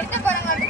Gracias.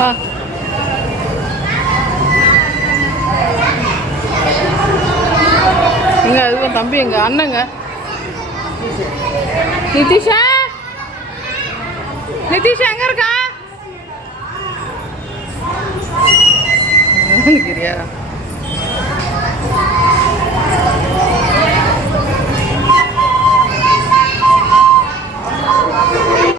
enggak itu kan tampil enggak aneh enggak Nitisha Nitisha enggak kak? Gini ya.